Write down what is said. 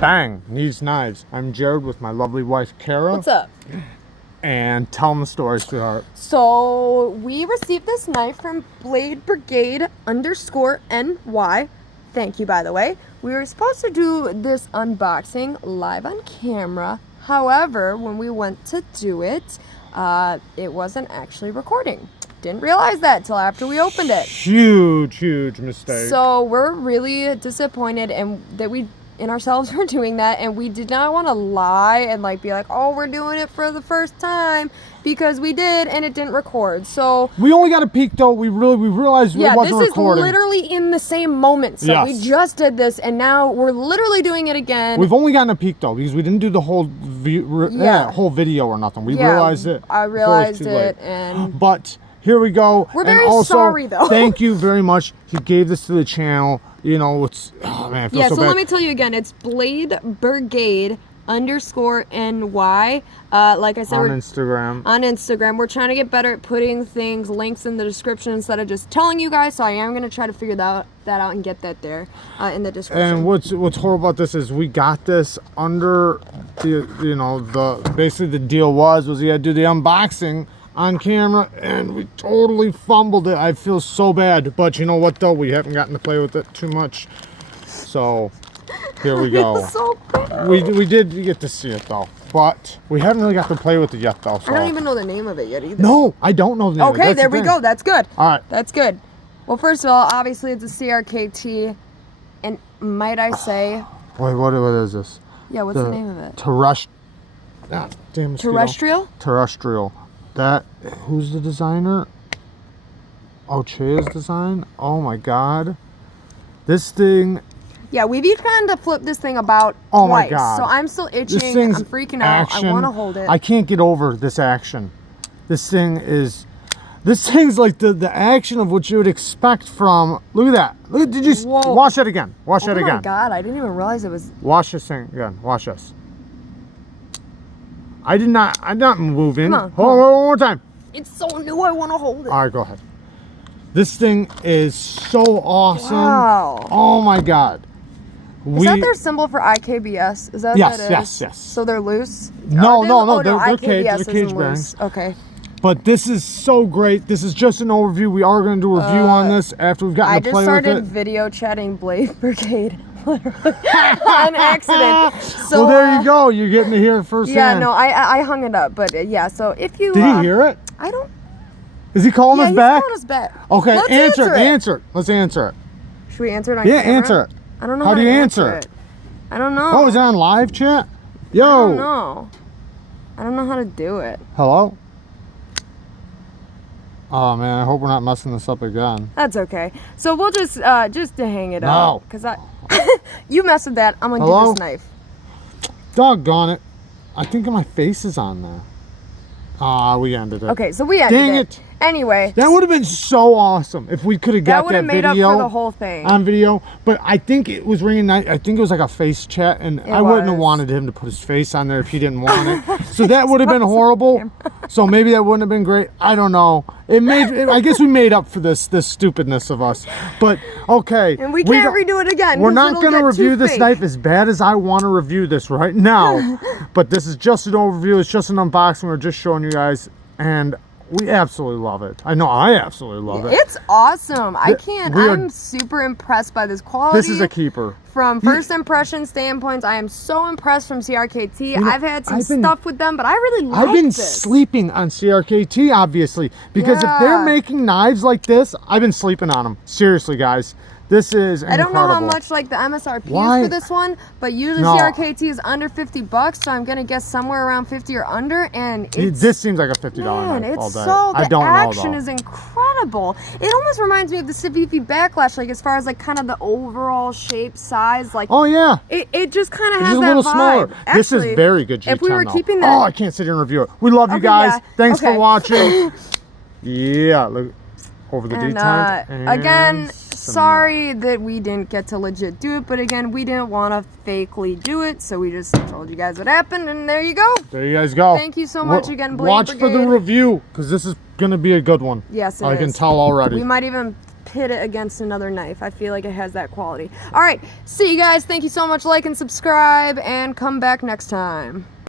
Bang, Neeves Knives. I'm Jared with my lovely wife, Kara. What's up? And tell them the story, sweetheart. So, we received this knife from Blade Brigade _NY. Thank you, by the way. We were supposed to do this unboxing live on camera. However, when we went to do it, it wasn't actually recording. Didn't realize that till after we opened it. Huge mistake. So, we're really disappointed in ourselves for doing that, and we did not want to lie and be like, oh, we're doing it for the first time, because we did and it didn't record. So we only got a peek though. We realized it wasn't recording. This is literally in the same moment. So yes. We just did this and now we're literally doing it again. We've only gotten a peek though because we didn't do the whole whole video or nothing. We realized it. I realized it, and but here we go. We're very sorry though. Thank you very much. You gave this to the channel. You know, it's, oh man, I feel so bad. Let me tell you again, it's Blade Brigade _NY. Like I said, on Instagram. We're trying to get better at putting links in the description instead of just telling you guys. So I am going to try to figure that out and get that there in the description. And what's horrible about this is we got this under the, basically the deal was we had to do the unboxing on camera and we totally fumbled it. I feel so bad, but you know what though, we haven't gotten to play with it too much, so here we go. So bad. We did get to see it though, but we haven't really got to play with it yet though. So. I don't even know the name of it yet either. No, I don't know the name. Okay, there we go. That's good. All right, that's good. Well, first of all, obviously it's a CRKT, and might I say, wait, what is this? Yeah, what's the name of it? Terrestrial. Who's the designer? Ochs design. Oh my god, this thing. Yeah, we've each gotten to flip this thing about twice. My god, so I'm still itching. I'm freaking out. I want to hold it. I can't get over this action. This thing's like the action of what you would expect from. Look at that. Look, did you watch that again? Watch that again. Oh my god, I didn't even realize it was. Watch this thing again. Watch this. I'm not moving. Come on, hold on, one more time. It's so new, I want to hold it. All right, go ahead. This thing is so awesome. Wow. Oh my god. Is that their symbol for IKBS? Is that yes, what it is? Yes. So they're loose? No, they're IKBS cage isn't loose. Okay. But this is so great. This is just an overview. We are going to do a review on this after we've gotten to play with it. I just started video chatting Blade Brigade. On accident. So, well, there you go. You're getting to hear it firsthand. Yeah, no, I hung it up, but yeah. So if you did he hear it? I don't. Is he calling us back? He's calling us back. Okay, Let's answer it. Let's answer it. Should we answer it on camera? Yeah, answer it. I don't know how do you answer it. I don't know. Oh, is it on live chat? Yo. I don't know. I don't know how to do it. Hello. Oh man, I hope we're not messing this up again. That's okay. So we'll just to hang it up. Because you mess with that, I'm gonna do this knife. Doggone it. I think my face is on there. We ended it. Okay, so we ended Dang it. Anyway. That would have been so awesome if we could have got that video. That would have made up for the whole thing. On video. But I think it was ringing, I think it was like a face chat, and I wouldn't have wanted him to put his face on there if he didn't want it. So that would have been horrible. So maybe that wouldn't have been great. I don't know. I guess we made up for this stupidness of us. But okay. And we can't redo it again. We're not going to review this knife as bad as I want to review this right now. But this is just an overview. It's just an unboxing. We're just showing you guys. And we absolutely love it. I know I absolutely love it. It's awesome. I'm super impressed by this quality. This is a keeper. From first impression standpoints, I am so impressed from CRKT. I've had some stuff with them, but I really like this. I've been sleeping on CRKT, obviously, because if they're making knives like this, I've been sleeping on them. Seriously, guys. This is incredible. I don't know how much the MSRP is for this one, but usually CRKT is under $50, so I'm gonna guess somewhere around 50 or under. And this seems like a $50 knife all day. The action is incredible. It almost reminds me of the Civivi Backlash, as far as kind of the overall shape, size. Oh yeah, it just kind of has that vibe. A little smaller. Actually, this is very good G10. If we were keeping that, I can't sit here and review it. We love you guys. Thanks for watching. Yeah, look over the D-time. Again. Sorry that we didn't get to legit do it, but again, we didn't want to fakely do it, so we just told you guys what happened, and there you go. There you guys go. Thank you so much again, Blade Watch Brigade. for the review, because this is going to be a good one. Yes, I can tell already. We might even hit it against another knife. I feel like it has that quality. All right, see you guys. Thank you so much. Like and subscribe, and come back next time.